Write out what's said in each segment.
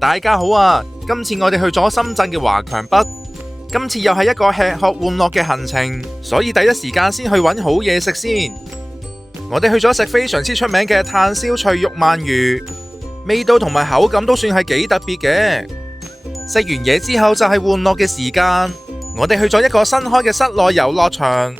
大家好啊！今次我哋去咗深圳嘅華強北，今次又係一個吃喝玩樂嘅行程，所以第一時間先去揾好嘢食先。我哋去咗食非常之出名嘅炭燒脆肉鰻魚，味道同埋口感都算係幾特別嘅。食完嘢之後就係玩樂嘅時間，我哋去咗一個新開嘅室內遊樂場。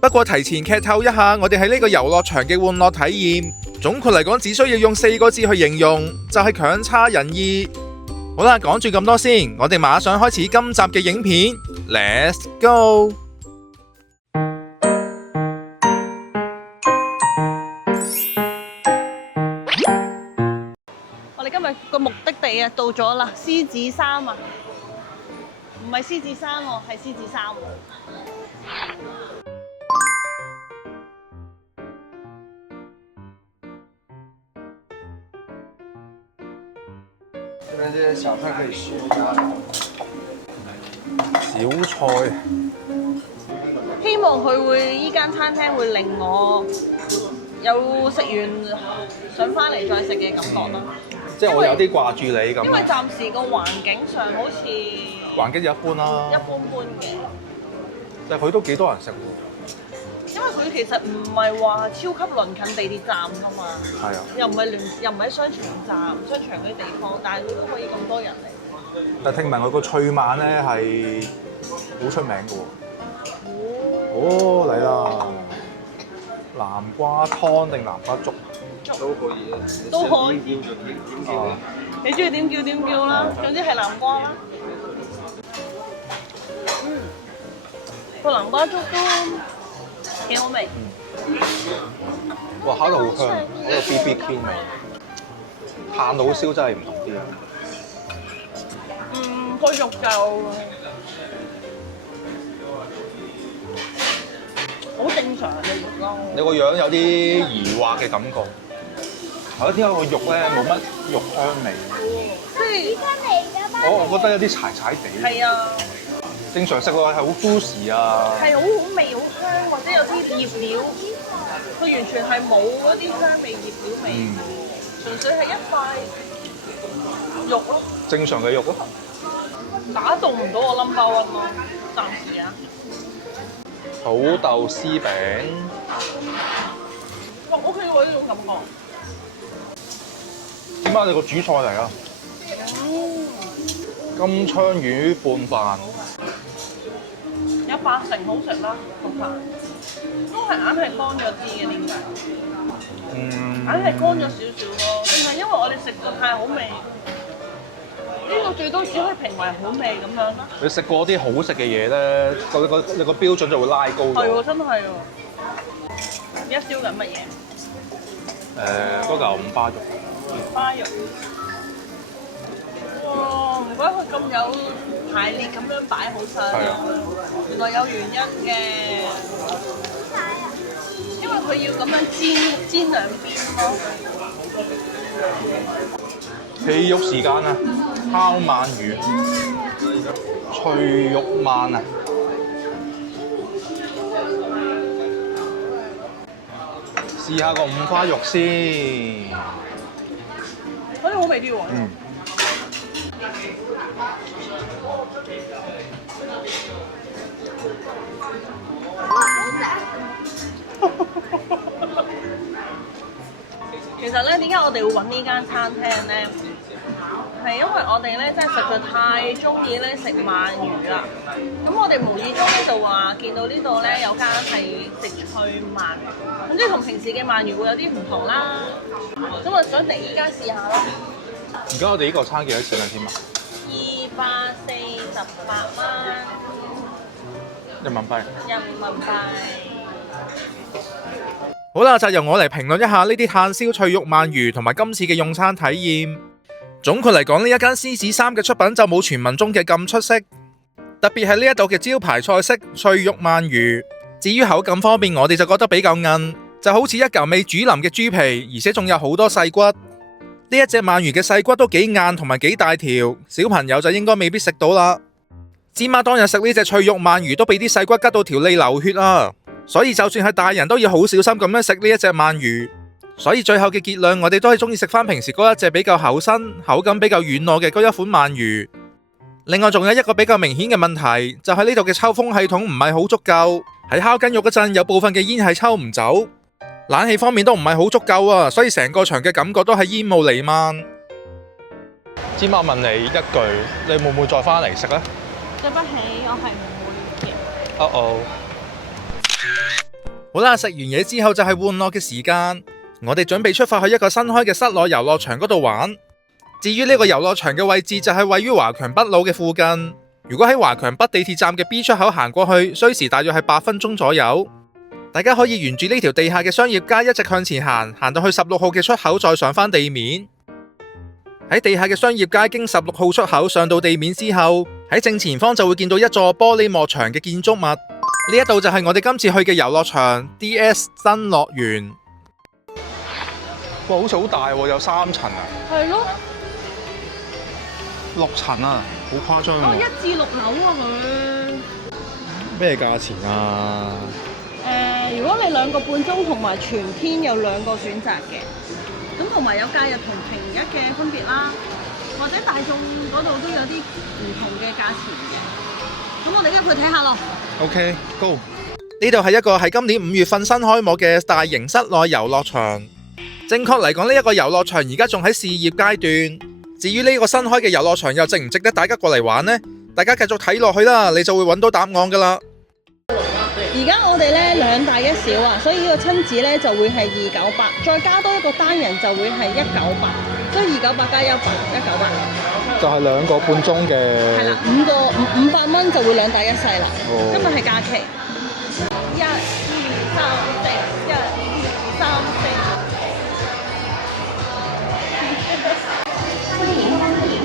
不過提前劇透一下，我哋喺呢個遊樂場嘅玩樂體驗，總括嚟講只需要用4個字去形容，就係強差人意。好啦，講住咁多先，我哋馬上開始今集嘅影片 ，Let's go！我哋今日個目的地啊到咗啦，獅子山啊，唔係獅子山喎，係獅子山喎。這邊這些小菜可以試一下。小菜，希望佢會依間餐廳會令我有食完想翻嚟再食嘅感覺啦。即係我有啲掛住你咁。因為暫時個環境上好似環境一般啦，一般般嘅，但係佢都幾多人食喎。因為佢其實唔係話超級鄰近地鐵站㗎嘛，係啊，又唔係喺商場站、商場嗰啲地方，但係佢都可以咁多人嚟。但聽聞佢個脆鰻咧係好出名嘅喎。哦，嚟啦！南瓜湯定南瓜粥？都可以，都可以點叫啊，你中意點叫點叫啦，總之係南瓜啦。個南瓜粥都幾好味。哇，烤得好香，嗰個 BB King 味，炭佬燒真係唔同啲。個肉就好正常嘅肉咯。你個樣有啲疑惑嘅感覺，係咯？點解個肉咧冇乜肉香味？即係我覺得有啲柴柴地。係啊，正常食落係好 juicy 啊。係好好味、好香，或者有啲醃料，佢完全係冇嗰啲香味、醃料味，純粹係一塊肉咯。正常嘅肉咯。打動唔到我 number one 咯，暫時啊。土豆絲餅，哇，OK 喎呢種感覺。點解你個主菜嚟啊？金槍魚拌飯，有80%好食啦，個飯都係硬係乾咗啲嘅，點解？硬係乾咗少少咯，定係因為我哋食得太好味？呢個最多只可以評為好味咁樣啦。你食過啲好食嘅嘢咧，你個標準就會拉高咗。係喎，真係喎。而家燒緊乜嘢？嗰嚿五花肉。五花肉。哇！唔怪佢咁有排列咁樣擺好晒。係啊。原來有原因嘅。因為佢要咁樣煎兩邊咯。戲肉時間啊！烤鰻魚，脆肉鰻啊！試下個五花肉先。好似好味啲喎。其實咧，點解我哋會揾呢間餐廳咧？係因為我哋咧真係實在太中意咧食鰻魚啦。咁我哋無意中咧就話見到呢度咧有間係食脆鰻，咁即係同平時嘅鰻魚會有啲唔同啦。咁我想嚟呢間試下啦。而家我哋呢個餐幾多錢啊？添啊248蚊人民幣。人民幣。好啦，就由我嚟評論一下呢啲炭燒脆肉鰻魚同埋今次嘅用餐體驗。總括嚟講，呢一間獅子山嘅出品就冇傳聞中嘅咁出色，特別係呢一度嘅招牌菜式脆肉鰻魚。至於口感方面，我哋就覺得比較韌，就好似一嚿未煮腍嘅豬皮，而且仲有好多細骨。呢一隻鰻魚嘅細骨都幾硬同埋幾大條，小朋友就應該未必食到啦。芝麻當日食呢隻脆肉鰻魚都俾啲細骨吉到條脷流血啊！所以就算係大人都要好小心咁樣食呢一隻鰻魚。所以最後嘅結論，我哋都係中意食翻平時嗰一隻比較厚身、口感比較軟糯嘅嗰一款鰻魚。另外仲有一個比較明顯嘅問題，就係呢度嘅抽風系統唔係好足夠，喺烤緊肉嗰陣有部分嘅煙係抽唔走，冷氣方面都唔係好足夠啊，所以成個場嘅感覺都係煙霧瀰漫。芝麻問你一句，你會唔會再翻嚟食呢？對不起，我係唔會嘅。哦，好啦，食完嘢之後就係玩樂嘅時間，我哋準備出發去一個新開嘅室內遊樂場嗰度玩。至於呢個遊樂場嘅位置就係位於華強北路嘅附近，如果喺華強北地鐵站嘅 B 出口行過去，需時大約係8分鐘左右。大家可以沿住呢條地下嘅商業街一直向前行，行到去16號嘅出口再上返地面。喺地下嘅商業街經16號出口上到地面之後，喺正前方就會見到一座玻璃幕牆嘅建築物，呢一度就係我哋今次去嘅遊樂場 DS 新樂園。哇，好似好大喎，有3層啊係咯， ，6層啊，好誇張喎。 1至6樓啊佢。咩價錢啊？如果你2個半鐘同埋全天有2個選擇嘅，咁同埋有假日同平日嘅分別啦，或者大眾嗰度都有啲唔同嘅價錢嘅，咁我哋入去睇下咯。OK go。呢度係一個喺今年5月份新開幕嘅大型室內遊樂場。正確嚟講，呢一個遊樂場而家仲喺試業階段。至於呢個新開嘅遊樂場又值唔值得大家過嚟玩呢？大家繼續睇落去啦，你就會揾到答案噶啦。而家我哋咧2大1小啊，所以呢個親子咧就會係298，再加多一個單人就會係198，所以298加198，198。就係2個半鐘嘅。係啦，500蚊就會2大1細啦。哦今日係假期。1、2、3、4，1、2、3、4。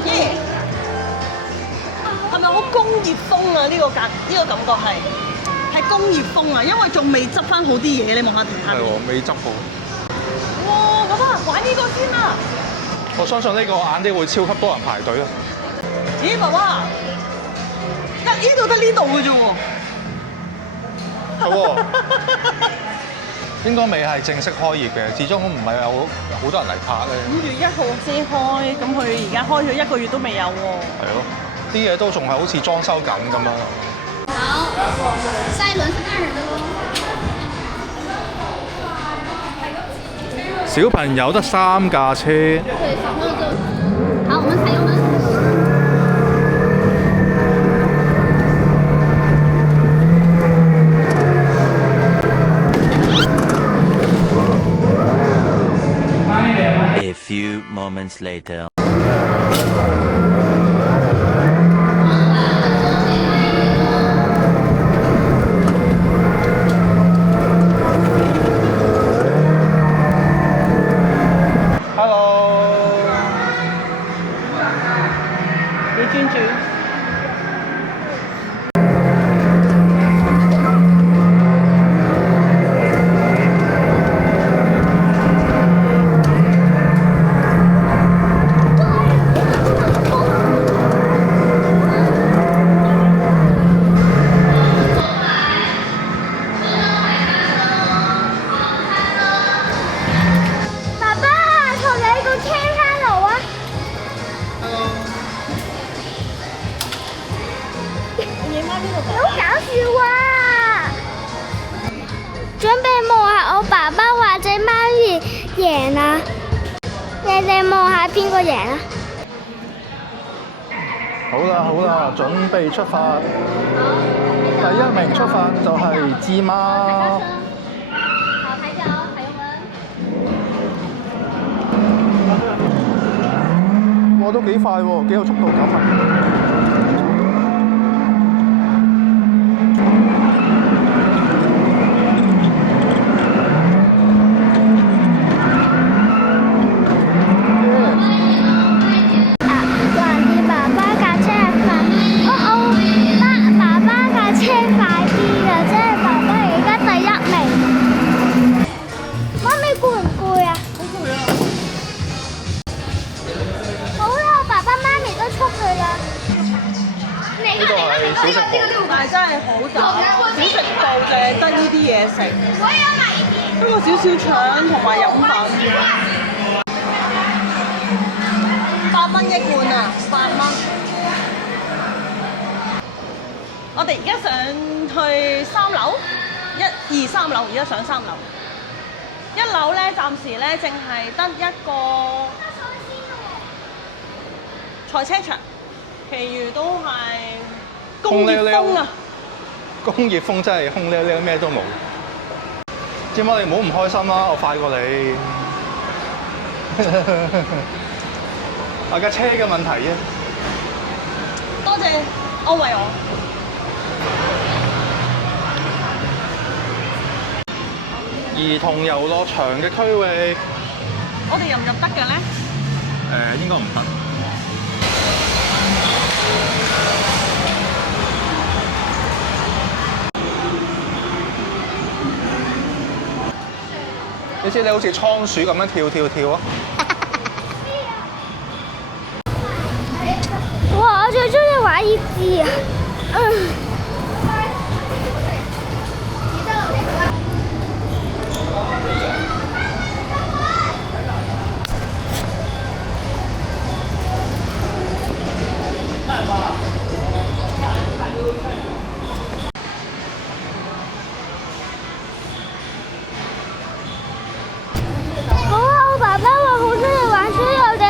耶！係咪好工業風啊？呢個感覺係工業風啊，因為仲未執翻好啲嘢，你望下地下。係喎，未執好。哇！爸爸玩呢個先啦。我相信呢個晏啲會超級多人排隊啊。咦，爸爸？呢度得呢度嘅啫喎。係喎。應該未係正式開業嘅，始終唔係有好多人嚟拍咧。 5月1號先開，咁佢而家開咗1個月都未有喎。係咯，啲嘢都仲係好似裝修緊咁樣。好，下一輪是大人的咯。小朋友得3架車。對，小朋友就好，我們採用了。A few moments later. Hello。你專注。好搞笑啊！準備望下我爸爸或者媽咪贏啊！你哋望下邊個贏啊？好啦好啦，準備出發。第1名出發就係芝麻。好，抬腳，踩油門。哇，都幾快喎，幾有速度感啊！小食部，但係真係好雜，小食部就係得呢啲嘢食。我也要買一碟。一個小小腸同埋飲品，8蚊一罐啊，8蚊。我哋而家上去3樓，1、2、3樓，而家上3樓。1樓咧，暫時咧淨係得一個賽車場，其餘都係工業風啊！工業風真係空溜溜，咩都冇。知唔知你唔好唔開心啦，我快過你。我架車嘅問題啫。多謝安慰我。兒童遊樂場嘅區域，我哋入唔入得嘅咧？應該唔得。你知你好似倉鼠咁樣跳啊！哇！我最中意玩呢支啊！好啊！我爸爸話好中意玩，所以我哋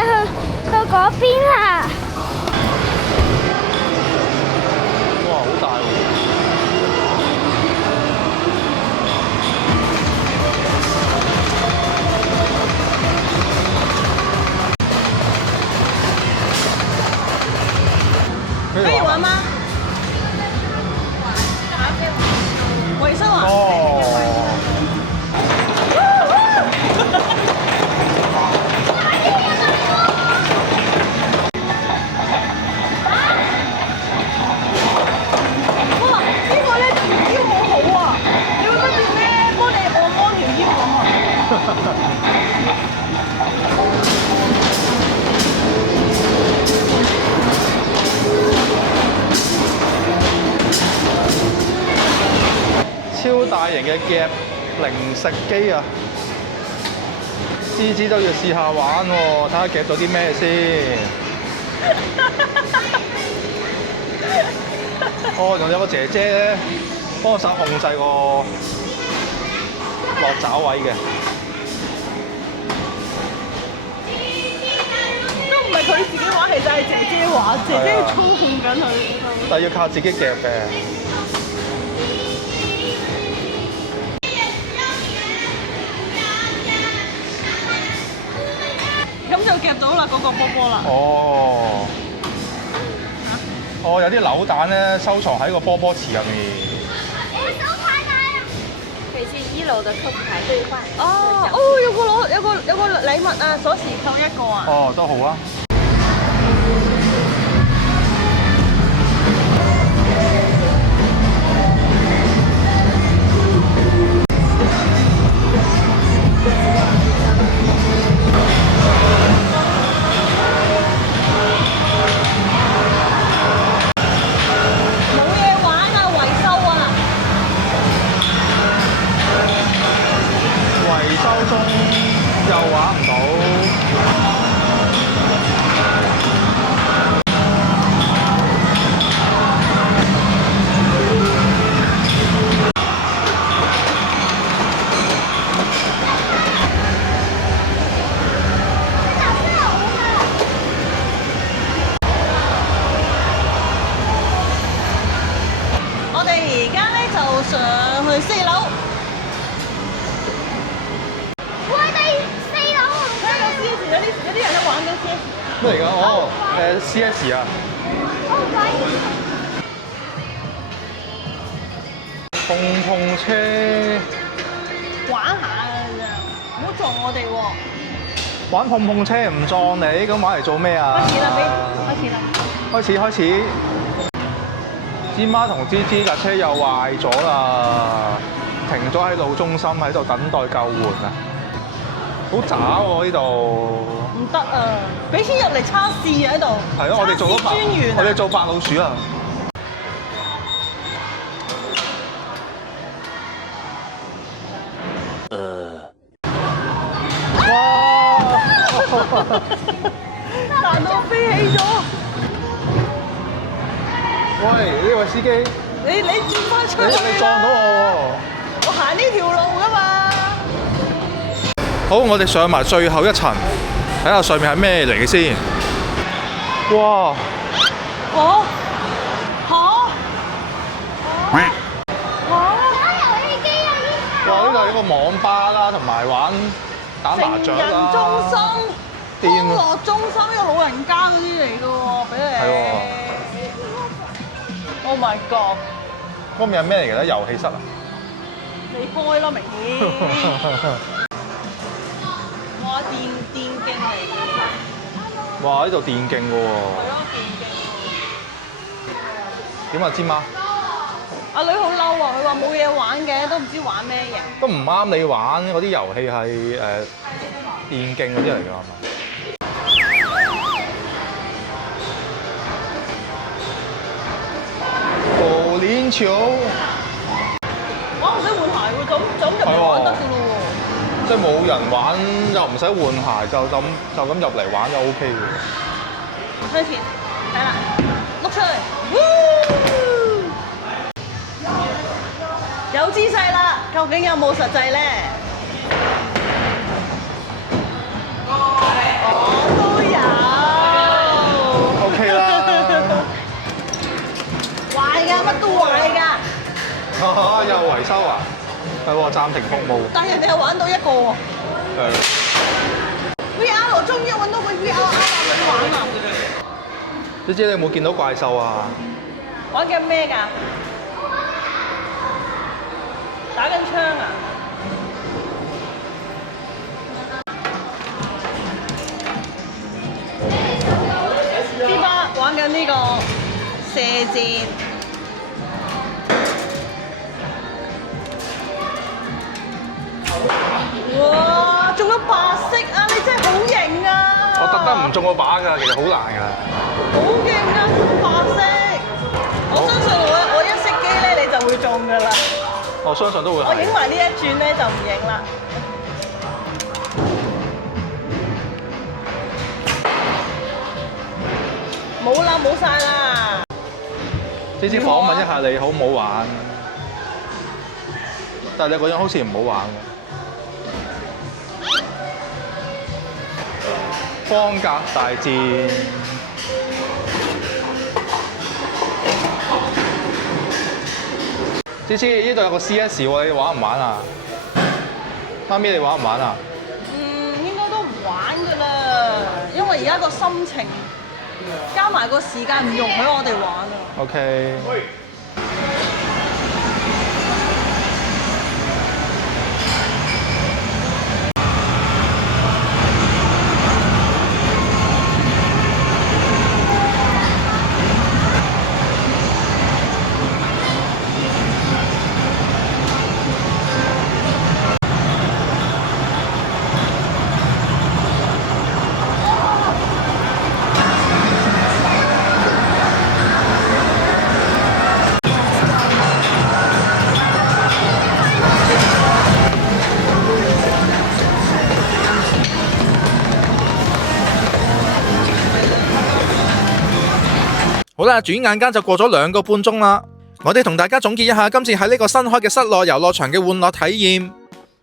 去嗰邊啊！哇，好大喎！可以玩嗎？衛生啊！哦。哇！呢個咧條腰好好啊，你會跟住咧幫你按摩條腰咁啊！超大型嘅夾零食機啊！芝芝都要試下玩喎，睇下夾到啲咩先。哦，仲有個姐姐咧幫手控制個落爪位嘅。都唔係佢自己玩，其實係姐姐玩，姐姐操控緊佢。但係要靠自己夾嘅。咁就夾到啦，嗰個波波啦。哦。哦，有啲扭蛋咧收藏喺個波波池入面。可以去1樓的客服台兑換。哦，有個禮物啊，鎖匙扣1個啊。哦，都好啊。又玩唔到。我哋而家咧就上去4樓。有啲人都玩緊 CS。咩嚟㗎？哦，CS 啊。碰碰車。玩下㗎咋，唔好撞我哋喎。玩碰碰車唔撞你，咁玩嚟做咩啊？開始啦，開始啦。開始。芝媽同芝芝架車又壞咗啦，停咗喺路中心喺度等待救援啊！好渣喎呢度。唔得啊！俾錢入嚟測試喺度。係咯，我哋做咗專員啊。我哋做白老鼠啊！喂，呢位司機，你轉翻出去你撞到我我行呢條路噶嘛。喎！好，我哋上埋最後一層，睇下上面係咩嚟嘅先。哇！哦，嚇哇！呢度係一個網吧啦，同埋玩打麻雀成人啦。中心、癲康樂中心，有老人家嗰啲嚟嘅喎，俾你。係喎。Oh my god！嗰邊係咩嚟嘅咧？遊戲室啊？你開啦，明顯。哇！電競嚟嘅。哇！呢度電競嘅喎。係咯，電競。點啊，尖媽？阿女好嬲啊！佢話冇嘢玩嘅，都唔知玩咩嘢。都唔啱你玩嗰啲遊戲係電競嗰啲嚟㗎係嘛？保齡球。玩唔使換鞋喎，就咁入嚟玩得㗎咯喎。即係冇人玩又唔使換鞋，就咁入嚟玩就 O K 嘅。向前，係啦，碌出嚟，有姿勢啦，究竟有冇實際咧？我都有。O K 啦。壞㗎，乜都壞㗎。又維修啊？係喎，暫停服務。但係人哋又玩到一個喎。VR 終於揾到個 VR 啱你玩啦！你知你有冇見到怪獸啊？玩緊咩㗎？打緊槍啊！呢巴玩緊呢個射箭。哇！中咗白色啊！你真係好型啊！我特登唔中個靶㗎，其實好難㗎。好勁啊！白色，我相信我一熄機咧，你就會中㗎啦。我相信都會係。我影埋呢一轉咧就唔影啦。冇啦，冇晒啦。呢次訪問一下你好唔好玩？但係你個樣好似唔好玩喎。方格大戰。芝芝，呢度有個 CS 喎，你玩唔玩啊？媽咪，你玩唔玩啊？應該都唔玩㗎啦，因為而家個心情加埋個時間唔容許我哋玩啊。OK。好啦，轉眼間就過咗2個半鐘啦。我哋同大家總結一下今次喺呢個新開嘅室內遊樂場嘅玩樂體驗。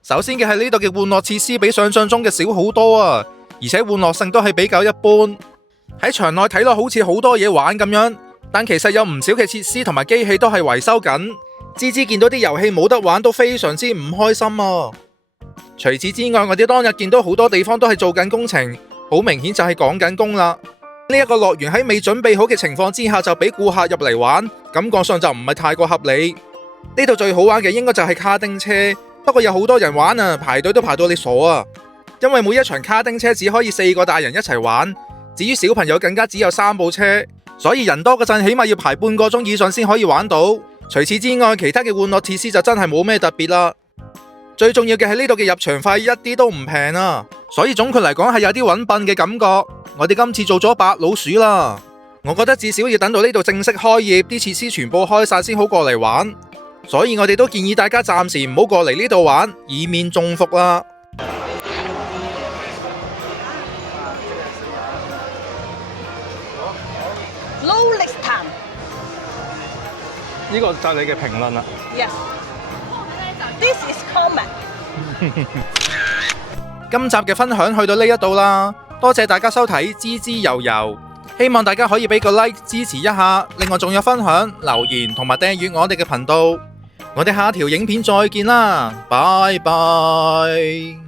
首先嘅係呢度嘅玩樂設施比想象中嘅少好多啊，而且玩樂性都係比較一般。喺場內睇落好似好多嘢玩咁樣，但其實有唔少嘅設施同埋機器都係維修緊。芝芝見到啲遊戲冇得玩都非常之唔開心啊。除此之外，我哋當日見到好多地方都係做緊工程，好明顯就係趕緊工啦。呢一個樂園喺未準備好嘅情況之下就俾顧客入嚟玩，感覺上就唔係太過合理。呢度最好玩嘅應該就係卡丁車，不過有好多人玩啊，排隊都排到你傻啊！因為每一場卡丁車只可以4個大人一齊玩，至於小朋友更加只有3部車，所以人多嗰陣起碼要排半個鐘以上先可以玩到。除此之外，其他嘅玩樂設施就真係冇咩特別啦。最重要嘅係呢度嘅入場費一啲都唔平啊，所以總括嚟講係有啲揾笨嘅感覺。我哋今次做咗白老鼠啦，我覺得至少要等到呢度正式開業，啲設施全部開晒先好過嚟玩，所以我哋都建議大家暫時唔好過嚟呢度玩，以免中伏啦。Low 力潭，呢個就係你嘅評論啦。 Yes. This is comment. 今集嘅分享去到呢一度啦，多謝大家收睇滋滋悠悠，希望大家可以俾個 like 支持一下，另外仲有分享、留言同埋訂閱我哋嘅頻道，我哋下條影片再見啦，拜拜。